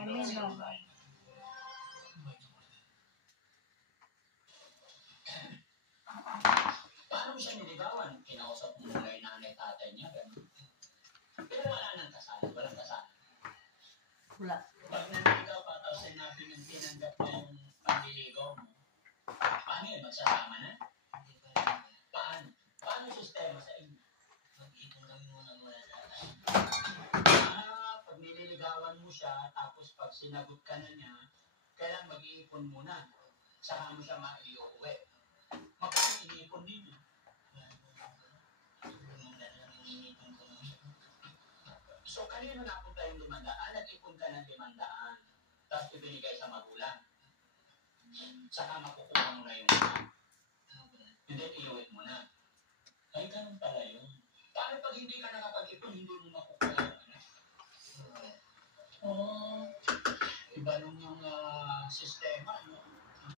Amin, Lord. Paano siya niligawan? Kinausap mo muna yung nanay tatay niya. Pero wala nang kasal. Walang kasal. Wala. Pag naniligaw ka, tapos sinabi yung tinanggap na yung panliligaw mo, paano yun? Magsasama na? Paano? Paano sistema sa inyo? Mag-ipon kami muna pag nililigawan mo siya, tapos pag sinagot ka na niya, kailangan mag-iipon muna. Saka mo siya maiuwi. Magkano iniipon dito? So, kanino napunta yung 500? Nag-ipon ka ng 500. Tapos ibinigay sa magulang. Saka makukuha mo na yung and then iuwi mo na. Ay, ganun pala yun. Paano pag hindi ka nakapag-ipon, hindi mo makukuha yung iba nung yung system